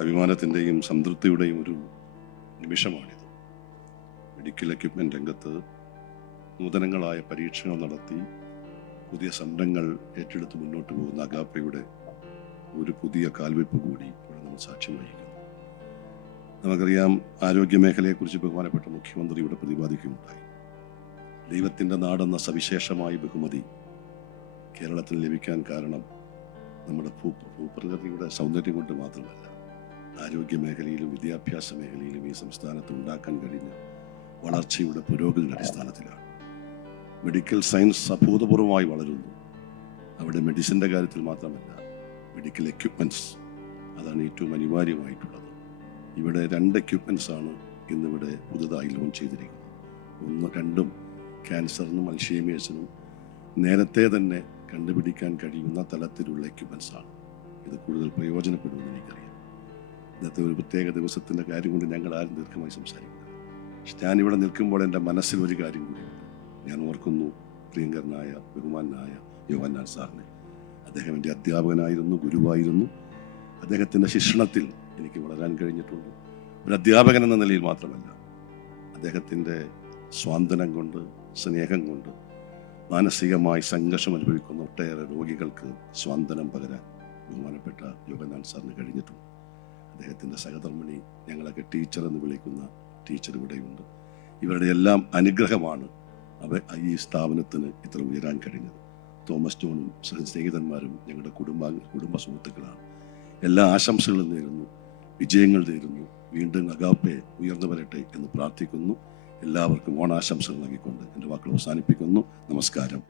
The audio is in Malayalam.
അഭിമാനത്തിൻ്റെയും സംതൃപ്തിയുടെയും ഒരു നിമിഷമാണിത്. മെഡിക്കൽ എക്യുപ്മെൻ്റ് രംഗത്ത് നൂതനങ്ങളായ പരീക്ഷണങ്ങൾ നടത്തി പുതിയ സംരംഭങ്ങൾ ഏറ്റെടുത്ത് മുന്നോട്ട് പോകുന്ന അഗാപ്പയുടെ ഒരു പുതിയ കാൽവെപ്പ് കൂടി ഇവിടെ നമ്മൾ സാക്ഷ്യം വഹിക്കുന്നു. നമുക്കറിയാം, ആരോഗ്യമേഖലയെക്കുറിച്ച് ബഹുമാനപ്പെട്ട മുഖ്യമന്ത്രി ഇവിടെ പ്രതിപാദിക്കുകയുണ്ടായി. ദൈവത്തിൻ്റെ നാടെന്ന സവിശേഷമായ ബഹുമതി കേരളത്തിന് ലഭിക്കാൻ കാരണം നമ്മുടെ ഭൂപ്രകൃതിയുടെ സൗന്ദര്യം കൊണ്ട് മാത്രമല്ല, ആരോഗ്യ മേഖലയിലും വിദ്യാഭ്യാസ മേഖലയിലും ഈ സംസ്ഥാനത്ത് ഉണ്ടാക്കാൻ കഴിഞ്ഞ വളർച്ചയുടെ പുരോഗതിയുടെ അടിസ്ഥാനത്തിലാണ്. മെഡിക്കൽ സയൻസ് അഭൂതപൂർവമായി വളരുന്നു. അവിടെ മെഡിസിൻ്റെ കാര്യത്തിൽ മാത്രമല്ല, മെഡിക്കൽ എക്യുപ്മെൻറ്റ്സ് അതാണ് ഏറ്റവും അനിവാര്യമായിട്ടുള്ളത്. ഇവിടെ 2 എക്യുപ്മെൻറ്റ്സാണ് ഇന്നിവിടെ പുതുതായി ലോഞ്ച് ചെയ്തിരിക്കുന്നത്. രണ്ടും ക്യാൻസറിനും അൽഷീമേഴ്സിനും നേരത്തെ തന്നെ കണ്ടുപിടിക്കാൻ കഴിയുന്ന തലത്തിലുള്ള എക്യുപ്മെൻറ്റ്സാണ്. ഇത് കൂടുതൽ പ്രയോജനപ്പെടുമെന്ന് എനിക്കറിയാം. ഇന്നത്തെ ഒരു പ്രത്യേക ദിവസത്തിൻ്റെ കാര്യം കൊണ്ട് ഞങ്ങൾ ആരും ദീർഘമായി സംസാരിക്കുന്നത്. പക്ഷെ ഞാനിവിടെ നിൽക്കുമ്പോൾ എൻ്റെ മനസ്സിൽ ഒരു കാര്യം കൂടിയുണ്ട്. ഞാൻ ഓർക്കുന്നു പ്രിയങ്കരനായ ബഹുമാനായ യോഹന്നാൻ സാറിനെ. അദ്ദേഹം എൻ്റെ അധ്യാപകനായിരുന്നു, ഗുരുവായിരുന്നു. അദ്ദേഹത്തിൻ്റെ ശിക്ഷണത്തിൽ എനിക്ക് വളരാൻ കഴിഞ്ഞിട്ടുണ്ട്. ഒരു അധ്യാപകൻ എന്ന നിലയിൽ മാത്രമല്ല, അദ്ദേഹത്തിൻ്റെ സ്വാന്തനം കൊണ്ട്, സ്നേഹം കൊണ്ട് മാനസികമായി സംഘർഷം അനുഭവിക്കുന്ന ഒട്ടേറെ രോഗികൾക്ക് സ്വാന്തനം പകരാൻ ബഹുമാനപ്പെട്ട യോഹന്നാൻ സാറിന് കഴിഞ്ഞിട്ടുണ്ട്. അദ്ദേഹത്തിൻ്റെ സഹധർമ്മിണി, ഞങ്ങളൊക്കെ ടീച്ചർ എന്ന് വിളിക്കുന്ന ടീച്ചർ ഇവിടെയുണ്ട്. ഇവരുടെ എല്ലാം അനുഗ്രഹമാണ് ഈ സ്ഥാപനത്തിന് ഇത്ര ഉയരാൻ കഴിഞ്ഞത്. തോമസ് ജോണും സ്നേഹിതന്മാരും ഞങ്ങളുടെ കുടുംബ സുഹൃത്തുക്കളാണ്. എല്ലാ ആശംസകളും നേരുന്നു, വിജയങ്ങൾ നേരുന്നു. വീണ്ടും അഗാപ്പെ ഉയർന്നു വരട്ടെ എന്ന് പ്രാർത്ഥിക്കുന്നു. എല്ലാവർക്കും ഓണാശംസകൾ നൽകിക്കൊണ്ട് എൻ്റെ വാക്കുകൾ അവസാനിപ്പിക്കുന്നു. നമസ്കാരം.